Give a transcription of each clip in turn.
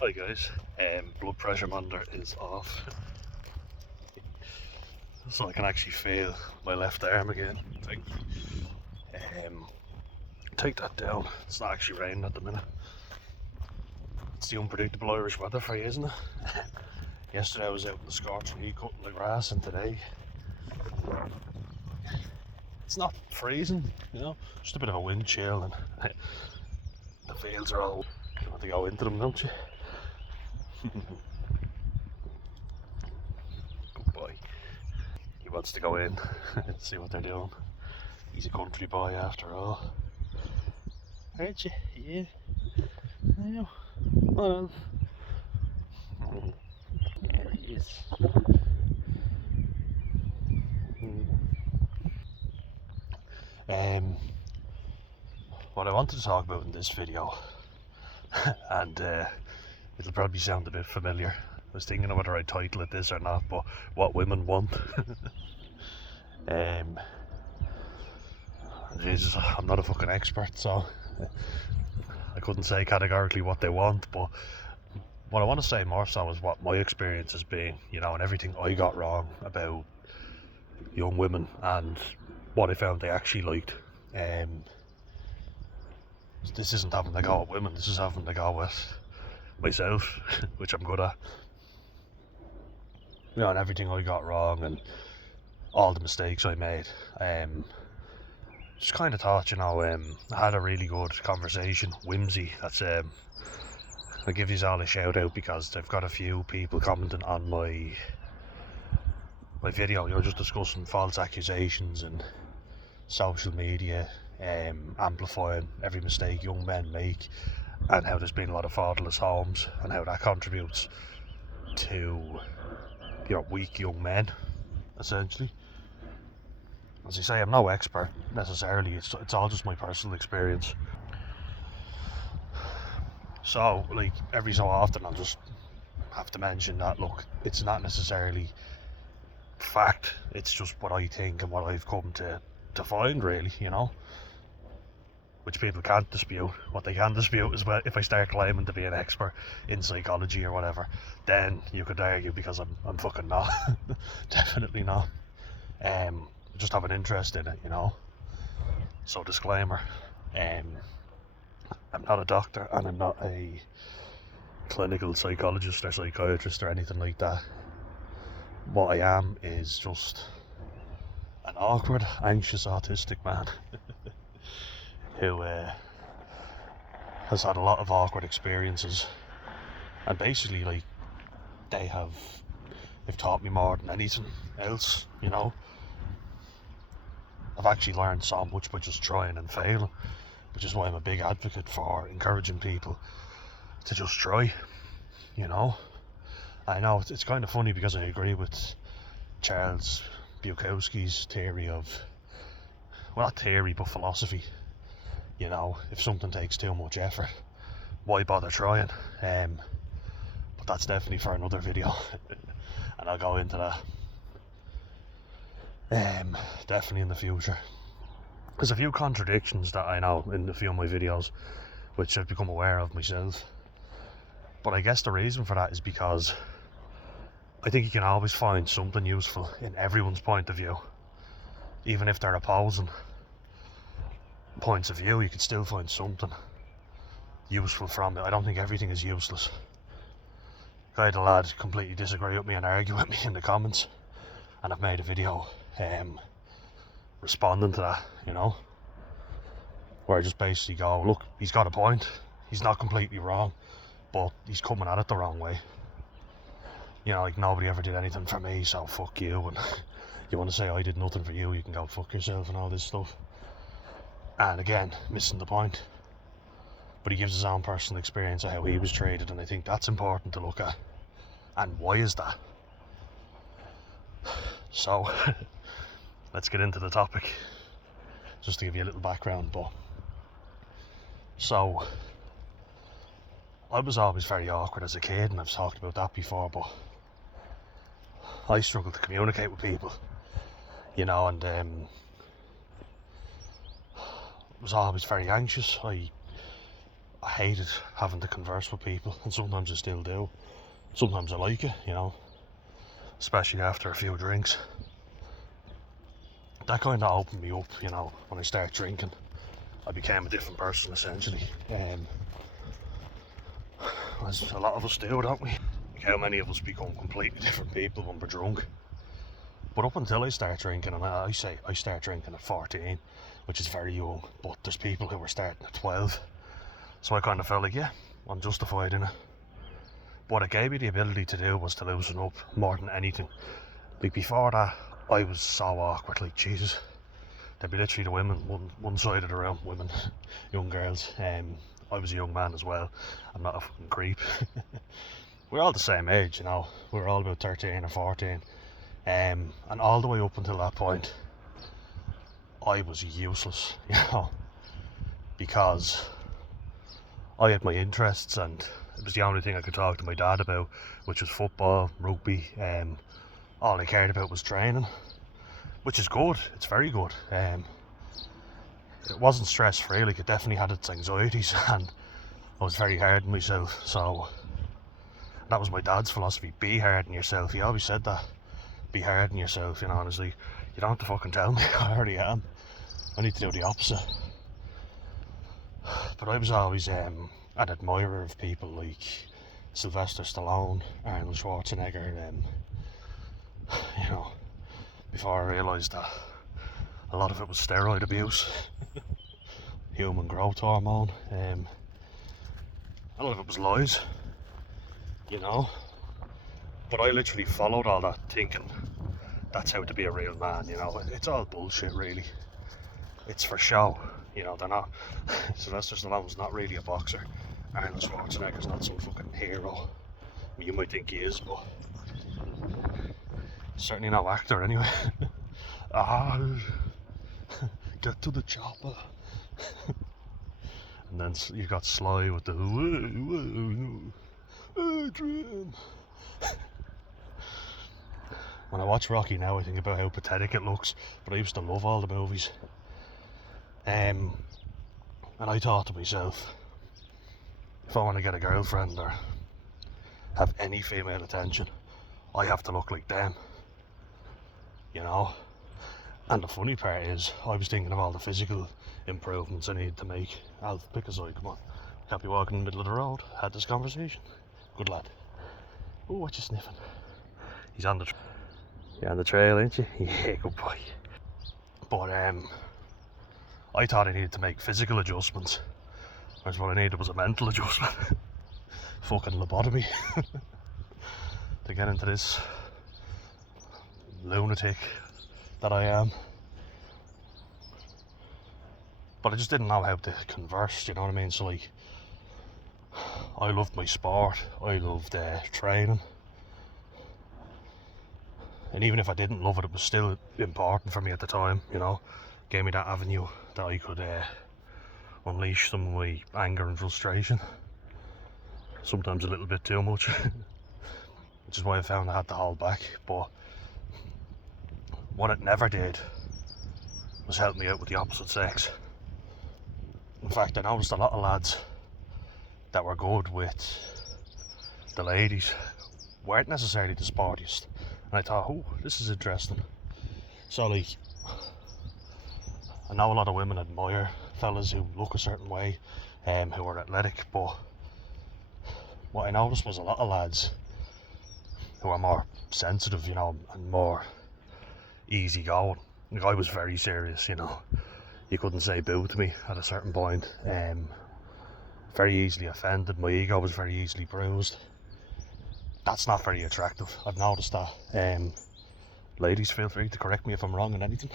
Hi guys, blood pressure monitor is off, so I can actually feel my left arm again. Take that down. It's not actually raining at the minute. It's the unpredictable Irish weather for you, isn't it? Yesterday I was out in the scorching heat cutting the grass, and today it's not freezing, just a bit of a wind chill, and the fields are all, you want to go into them, don't you? Good boy. He wants to go in, see what they're doing. He's a country boy after all. Aren't you? Yeah. I know. Well, there he is. What I wanted to talk about in this video, and it'll probably sound a bit familiar. I was thinking of whether I'd title it this or not, but what women want. Jesus, I'm not a fucking expert, so I couldn't say categorically what they want, but what I want to say more so is what my experience has been, and everything I got wrong about young women and what I found they actually liked. This isn't having to go at women, this is having to go with myself, which I'm good at. And everything I got wrong and all the mistakes I made. Just kind of thought, I had a really good conversation. Whimsy, that's I'll give you all a shout out because I've got a few people commenting on my video, just discussing false accusations and social media, amplifying every mistake young men make, and how there's been a lot of fatherless homes and how that contributes to weak young men, essentially. As I say, I'm no expert necessarily, it's all just my personal experience. So, every so often I'll just have to mention that, look, it's not necessarily fact, it's just what I think and what I've come to find, really, which people can't dispute. What they can dispute is, well, if I start claiming to be an expert in psychology or whatever, then you could argue, because I'm fucking not. Definitely not. Just have an interest in it, so disclaimer, I'm not a doctor and I'm not a clinical psychologist or psychiatrist or anything like that. What I am is just an awkward, anxious, autistic man who has had a lot of awkward experiences, and basically they've taught me more than anything else. I've actually learned so much by just trying and failing, which is why I'm a big advocate for encouraging people to just try. I know it's kind of funny because I agree with Charles Bukowski's theory of, well, not theory but philosophy. If something takes too much effort, why bother trying? But that's definitely for another video and I'll go into that definitely in the future. There's a few contradictions that I know in a few of my videos which I've become aware of myself, but I guess the reason for that is because I think you can always find something useful in everyone's point of view. Even if they're opposing points of view, you can still find something useful from it. I don't think everything is useless. I had a lad completely disagree with me and argue with me in the comments, and I've made a video responding to that, where I just basically go, look, he's got a point, he's not completely wrong, but he's coming at it the wrong way. Nobody ever did anything for me, so fuck you, and you want to say I did nothing for you, you can go fuck yourself and all this stuff. And again, missing the point. But he gives his own personal experience of how he was treated, and I think that's important to look at. And why is that? So, let's get into the topic, just to give you a little background. So, I was always very awkward as a kid, and I've talked about that before, but I struggled to communicate with people, and was always very anxious. I I hated having to converse with people, and sometimes I still do. Sometimes I like it, you know, especially after a few drinks. That kind of opened me up, you know, when I started drinking. I became a different person, essentially. As a lot of us do, don't we? Like how many of us become completely different people when we're drunk? But up until I start drinking, and I say I start drinking at 14, which is very young, but there's people who were starting at 12. So I kind of felt like, yeah, I'm justified in it. What it gave me the ability to do was to loosen up more than anything. Like before that, I was so awkward, like Jesus. There'd be literally the women, one side of the room, women, young girls. I was a young man as well. I'm not a fucking creep. We're all the same age, you know. We were all about 13 or 14. And all the way up until that point, I was useless, you know, because I had my interests and it was the only thing I could talk to my dad about, which was football, rugby. All I cared about was training, which is good. It's very good. It wasn't stress-free, like it definitely had its anxieties, and I was very hard on myself. So that was my dad's philosophy: be hard on yourself. He always said that. Be hard on yourself, you know, honestly. You don't have to fucking tell me, I already am. I need to do the opposite. But I was always an admirer of people like Sylvester Stallone, Arnold Schwarzenegger, you know, before I realised that a lot of it was steroid abuse, human growth hormone, a lot of it was lies, you know. But I literally followed all that thinking that's how to be a real man, you know. It's all bullshit, really. It's for show, you know. They're not. Sylvester Stallone's not really a boxer. Arnold Schwarzenegger's not some fucking hero. I mean, you might think he is, but he's certainly no actor anyway. Get to the chopper. And then you got Sly with the Adrian. When I watch Rocky now, I think about how pathetic it looks, but I used to love all the movies. And I thought to myself, if I want to get a girlfriend or have any female attention, I have to look like them, you know. And the funny part is, I was thinking of all the physical improvements I need to make. I'll pick a side, come on. Can't be walking in the middle of the road. Had this conversation. Good lad. Oh, what you sniffing? He's on the you're on the trail, ain't you? Yeah, good boy. But I thought I needed to make physical adjustments, whereas what I needed was a mental adjustment. Fucking lobotomy. To get into this lunatic that I am. But I just didn't know how to converse, you know what I mean? So like, I loved my sport, I loved training. And even if I didn't love it, it was still important for me at the time, you know. Gave me that avenue that I could unleash some of my anger and frustration. Sometimes a little bit too much. Which is why I found I had to hold back. But what it never did was help me out with the opposite sex. In fact, I noticed a lot of lads that were good with the ladies weren't necessarily the sportiest. And I thought, oh, this is interesting. So like, I know a lot of women admire fellas who look a certain way, who are athletic, but what I noticed was a lot of lads who are more sensitive, you know, and more easygoing. Like, I was very serious, you know. You couldn't say boo to me at a certain point. Very easily offended. My ego was very easily bruised. That's not very attractive. I've noticed that. Ladies, feel free to correct me if I'm wrong on anything.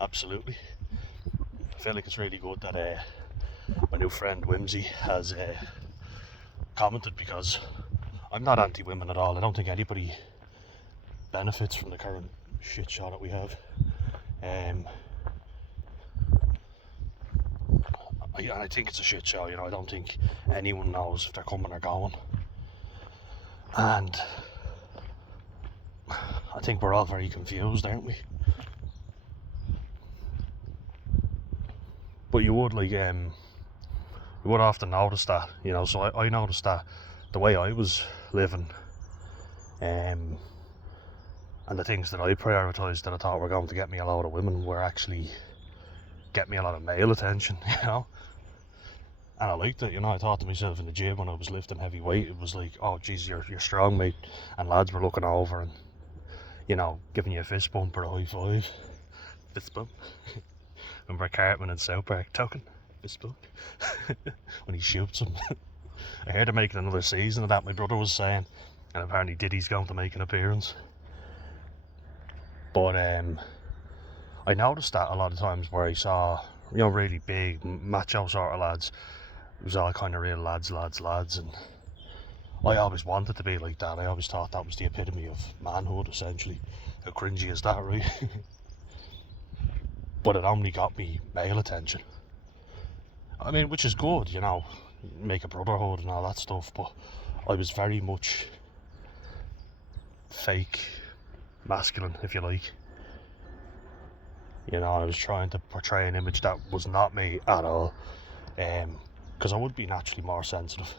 Absolutely. I feel like it's really good that my new friend Whimsy has commented, because I'm not anti-women at all. I don't think anybody benefits from the current shit show that we have. I think it's a shit show, you know. I don't think anyone knows if they're coming or going. And I think we're all very confused, aren't we? But you would, like, you would often notice that, you know. So I noticed that the way I was living, and the things that I prioritised that I thought were going to get me a lot of women were actually get me a lot of male attention, you know. And I liked it, you know. I thought to myself in the gym when I was lifting heavy weight, it was like, oh geez, you're strong, mate. And lads were looking over and, you know, giving you a fist bump or a high five. Fist bump. Remember Cartman in South Park talking? Fist bump. When he shoots him. I heard they're making another season of that, my brother was saying. And apparently Diddy's going to make an appearance. But I noticed that a lot of times where I saw, you know, really big macho sort of lads. It was all kind of real lads, and I always wanted to be like that. I always thought that was the epitome of manhood, essentially. How cringy is that, right? But it only got me male attention. I mean, which is good, you know, make a brotherhood and all that stuff, but I was very much fake masculine, if you like. You know, I was trying to portray an image that was not me at all. Because I would be naturally more sensitive.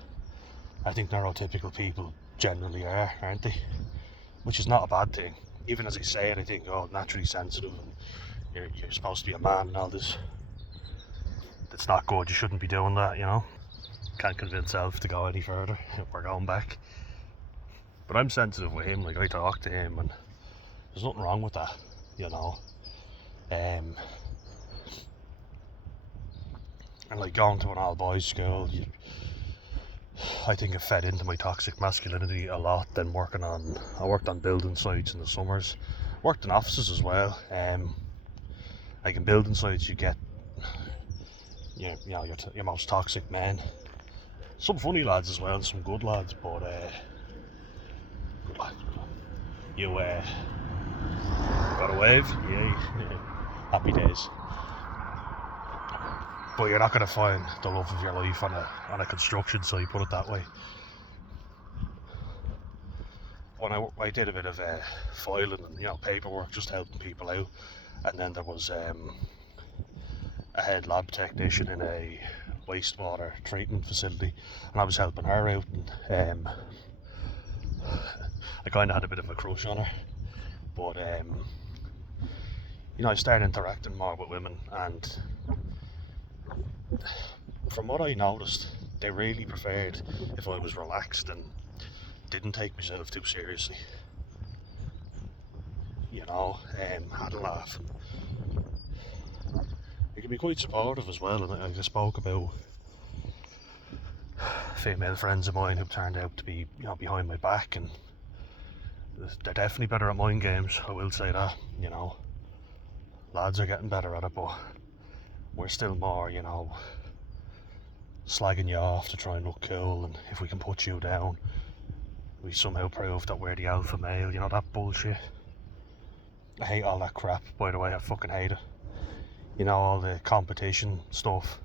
I think neurotypical people generally are, aren't they? Which is not a bad thing. Even as I say it, I think, oh, naturally sensitive and you're supposed to be a man and all this. That's not good, you shouldn't be doing that, you know. Can't convince Elf to go any further. We're going back. But I'm sensitive with him, like I talk to him and there's nothing wrong with that, you know. And like going to an all boys school, I think it fed into my toxic masculinity a lot. Then I worked on building sites in the summers, worked in offices as well. Like in building sites, you get you know your most toxic men, some funny lads as well, and some good lads. But you got a wave, yeah. Happy days. But you're not going to find the love of your life on a construction site, put it that way. When I did a bit of filing and, you know, paperwork, just helping people out, and then there was a head lab technician in a wastewater treatment facility, and I was helping her out, and I kind of had a bit of a crush on her, but you know, I started interacting more with women, and from what I noticed, they really preferred if I was relaxed and didn't take myself too seriously. You know, had a laugh. It can be quite supportive as well, and I spoke about female friends of mine who turned out to be, you know, behind my back, and they're definitely better at mind games, I will say that, you know. Lads are getting better at it, but we're still more, you know, slagging you off to try and look cool, and if we can put you down, we somehow prove that we're the alpha male, you know, that bullshit. I hate all that crap, by the way, I fucking hate it. You know, all the competition stuff.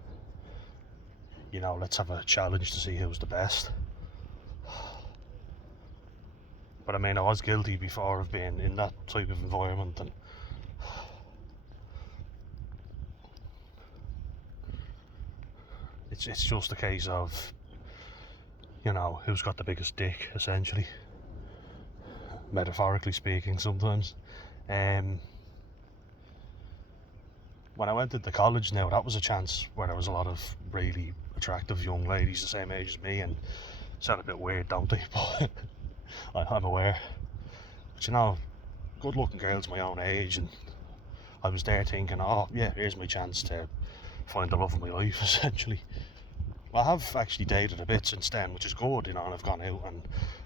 You know, let's have a challenge to see who's the best. But I mean, I was guilty before of being in that type of environment, and it's just a case of, you know, who's got the biggest dick, essentially. Metaphorically speaking, sometimes. When I went into college now, that was a chance where there was a lot of really attractive young ladies the same age as me, and sound a bit weird, don't they? But I'm aware. But you know, good looking girls my own age, and I was there thinking, oh yeah, here's my chance to find the love of my life, essentially. Well, I have actually dated a bit since then, which is good, you know, and I've gone out and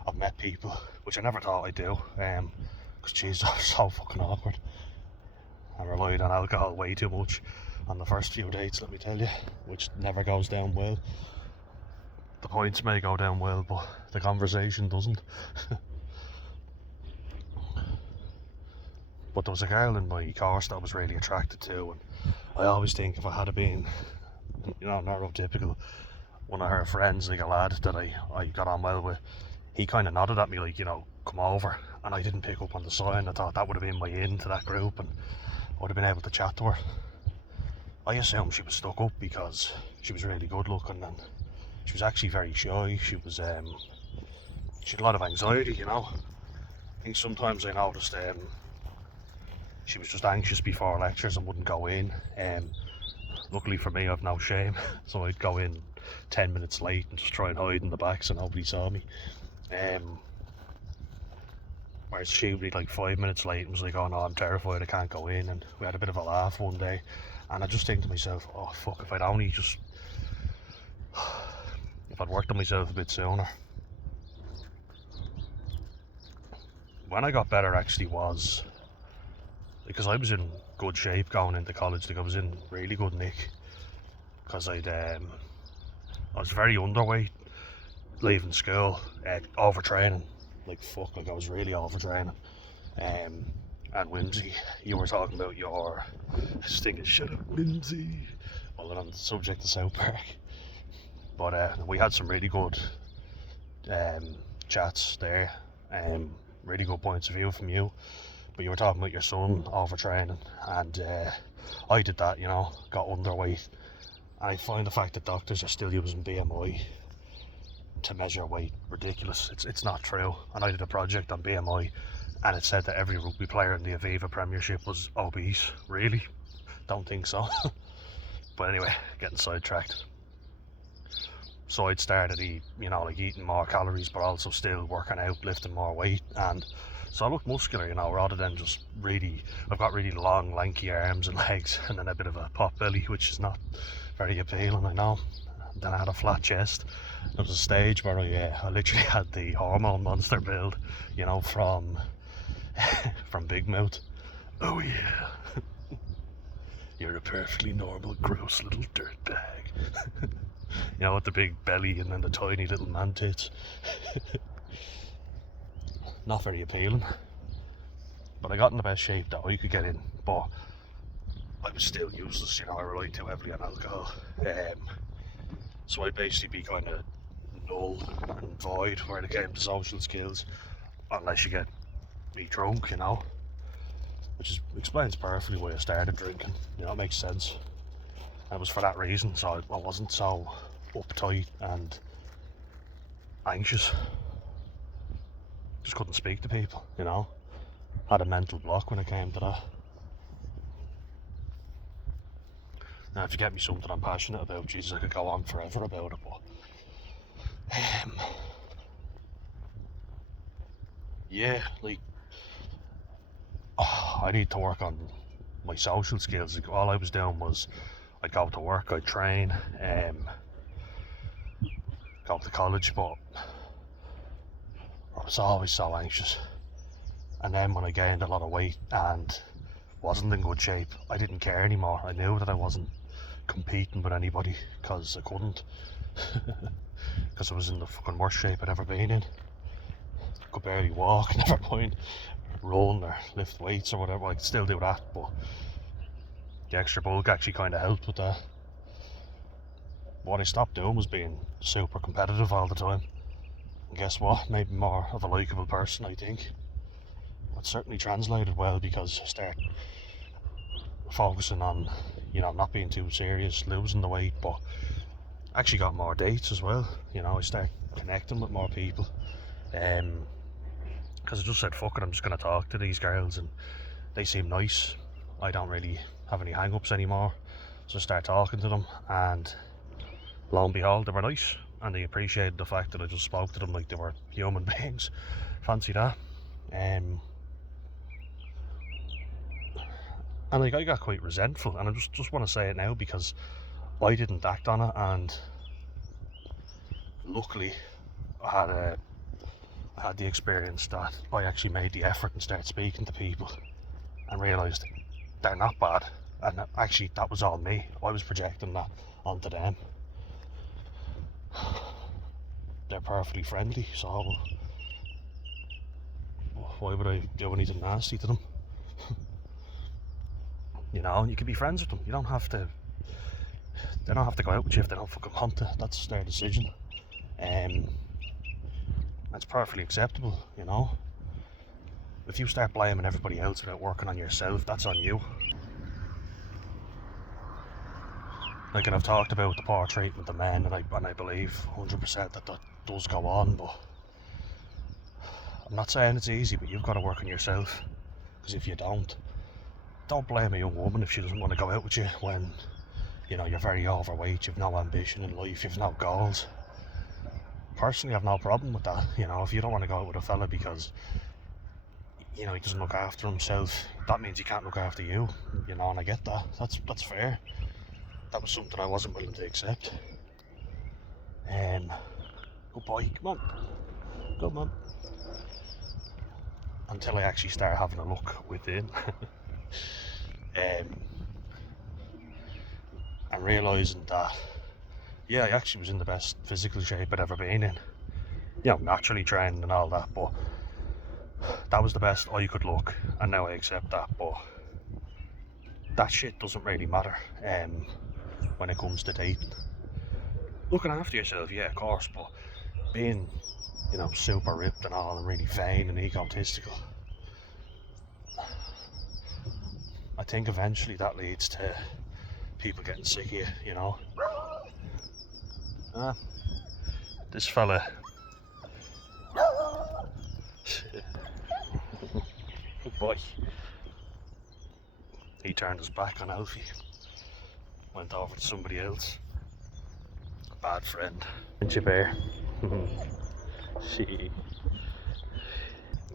I've met people, which I never thought I'd do, because jeez, I was so fucking awkward. I relied on alcohol way too much on the first few dates, let me tell you, which never goes down well. The points may go down well, but the conversation doesn't. But there was a girl in my course that I was really attracted to, and I always think if I had been, you know, neurotypical, one of her friends, like a lad that I got on well with, he kind of nodded at me like, you know, come over, and I didn't pick up on the sign. I thought that would have been my in to that group, and I would have been able to chat to her. I assumed she was stuck up because she was really good looking, and she was actually very shy. She had a lot of anxiety, you know. I think sometimes I noticed she was just anxious before lectures and wouldn't go in. Luckily for me, I've no shame, so I'd go in 10 minutes late and just try and hide in the back so nobody saw me. Whereas she would be like 5 minutes late and was like, oh no, I'm terrified, I can't go in. And we had a bit of a laugh one day, and I just think to myself, oh fuck, if I'd worked on myself a bit sooner. When I got better actually was because I was in good shape going into college. Like, I was in really good nick because I was very underweight leaving school, overtraining. Like fuck, like I was really overtraining. And Whimsy, you were talking about your sting is shut up, Whimsy. Well, on the subject of South Park, but we had some really good chats there. Really good points of view from you. But you were talking about your son overtraining, and I did that, you know, got underweight. And I find the fact that doctors are still using BMI to measure weight ridiculous. It's not true. And I did a project on BMI, and it said that every rugby player in the Aviva Premiership was obese. Really? Don't think so. But anyway, getting sidetracked. So I'd started eating more calories, but also still working out, lifting more weight, and so I look muscular, you know, rather than just I've got really long, lanky arms and legs, and then a bit of a pot belly, which is not very appealing, I know. And then I had a flat chest. There was a stage where I literally had the hormone monster build, you know, from Big Mouth. Oh yeah. You're a perfectly normal, gross little dirtbag. You know, with the big belly and then the tiny little man tits. Not very appealing. But I got in the best shape that I could get in, but I was still useless, you know. I relied too heavily on alcohol. So I'd basically be kind of null and void where it came to social skills, unless you get me drunk, you know. Which explains perfectly why I started drinking, you know, it makes sense. And it was for that reason, so I wasn't so uptight and anxious. Just couldn't speak to people, you know. Had a mental block when it came to that. Now, if you get me something I'm passionate about, Jesus, I could go on forever about it, but yeah, like, I need to work on my social skills. Like, all I was doing was I'd go to work, I'd train, go to college, but I was always so anxious. And then when I gained a lot of weight and wasn't in good shape, I didn't care anymore. I knew that I wasn't competing with anybody because I couldn't. Because I was in the fucking worst shape I'd ever been in. Could barely walk, never mind run or lift weights or whatever. I could still do that, but the extra bulk actually kind of helped with that. What I stopped doing was being super competitive all the time. And guess what? Made me more of a likeable person, I think. It certainly translated well because I started focusing on, you know, not being too serious, losing the weight, but actually got more dates as well. You know, I started connecting with more people. Because I just said, fuck it, I'm just going to talk to these girls and they seem nice. I don't really have any hang-ups anymore. So I started talking to them, and lo and behold, they were nice. And they appreciated the fact that I just spoke to them like they were human beings. Fancy that. And like, I got quite resentful, and I just want to say it now because I didn't act on it, and luckily I had the experience that I actually made the effort and started speaking to people and realised they're not bad, and actually that was all me. I was projecting that onto them. They're perfectly friendly, so why would I do anything nasty to them? You know, you can be friends with them. They don't have to go out with you if they don't fucking want to. That's their decision. That's perfectly acceptable, you know. If you start blaming everybody else without working on yourself, that's on you. Like, and I've talked about the poor treatment of men, and I believe 100% that does go on, but I'm not saying it's easy, but you've got to work on yourself, because if you don't blame a young woman if she doesn't want to go out with you when, you know, you're very overweight, you've no ambition in life, you've no goals. Personally, I've no problem with that. You know, if you don't want to go out with a fella because, you know, he doesn't look after himself, that means he can't look after you, you know, and I get that. That's fair. That was something I wasn't willing to accept. Good boy, come on. Come on. Until I actually start having a look within. And realising that, yeah, I actually was in the best physical shape I'd ever been in. You know, naturally trained and all that, but that was the best I could look, and now I accept that. But that shit doesn't really matter when it comes to dating. Looking after yourself, yeah, of course, but being, you know, super ripped and all, and really vain and egotistical, I think eventually that leads to people getting sick of you, you know. This fella, good boy, he turned his back on Alfie, went over to somebody else. Bad friend. Didn't you, Bear?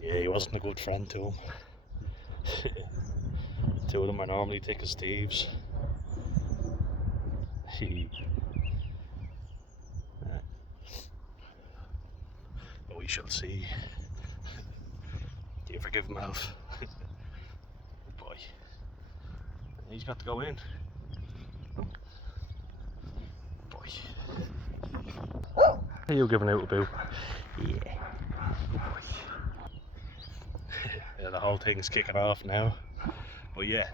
Yeah, he wasn't a good friend to him. Two of them are normally thick as thieves. But we shall see. Do you forgive him, Alf? Good boy. He's got to go in. Boy. Are you giving out a boo? Yeah. Good boy. Yeah, the whole thing's kicking off now. But yeah,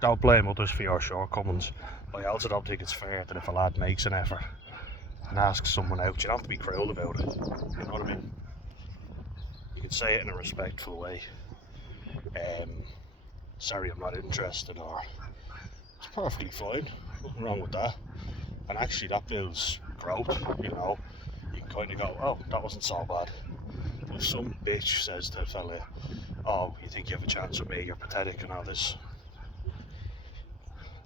don't blame others for your shortcomings. I also don't think it's fair that if a lad makes an effort and asks someone out, you don't have to be cruel about it. You know what I mean? You can say it in a respectful way. Sorry, I'm not interested, or it's perfectly fine. Nothing wrong with that. And actually, that builds growth. You know, you can kind of go, oh, that wasn't so bad. But if some bitch says to a fella, oh, you think you have a chance with me? You're pathetic and all this.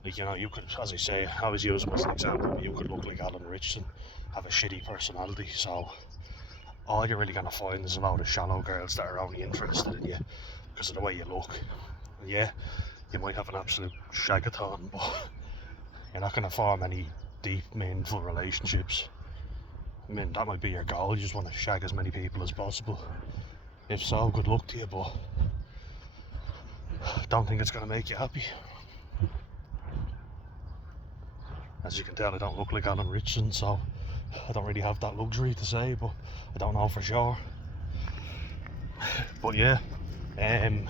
Like, you know, you could, as I say, I always use him as an example, but you could look like Alan Richardson, have a shitty personality, so all you're really going to find is a lot of shallow girls that are only interested in you because of the way you look. And yeah, you might have an absolute shagathon, but you're not going to form any deep, meaningful relationships. I mean, that might be your goal, you just want to shag as many people as possible. If so, good luck to you, but I don't think it's going to make you happy. As you can tell, I don't look like Alan Richardson, so I don't really have that luxury to say, but I don't know for sure. But yeah, I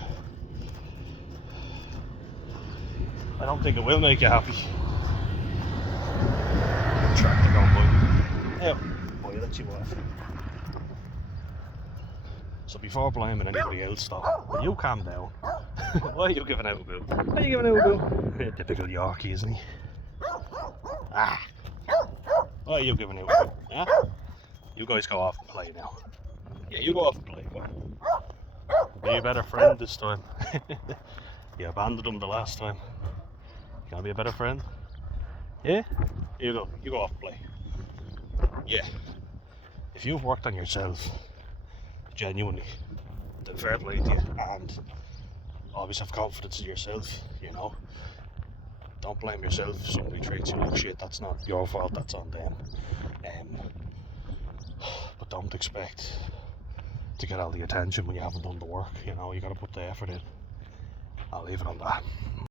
don't think it will make you happy. Tractor going by. Yeah, boy, that's you off. So before blaming anybody else though, will you calm down? Why are you giving out a boo? Why are you giving out a boo? Typical Yorkie, isn't he? Ah! Why are you giving out a boo? Yeah? You guys go off and play now. Yeah, you go off and play. Be a better friend this time. You abandoned him the last time. Can I be a better friend? Yeah? You go off and play. Yeah. If you've worked on yourself, genuinely, then fair play to you, and always have confidence in yourself, you know. Don't blame yourself if somebody treats you like shit. That's not your fault, that's on them. But don't expect to get all the attention when you haven't done the work, you know. You gotta put the effort in. I'll leave it on that.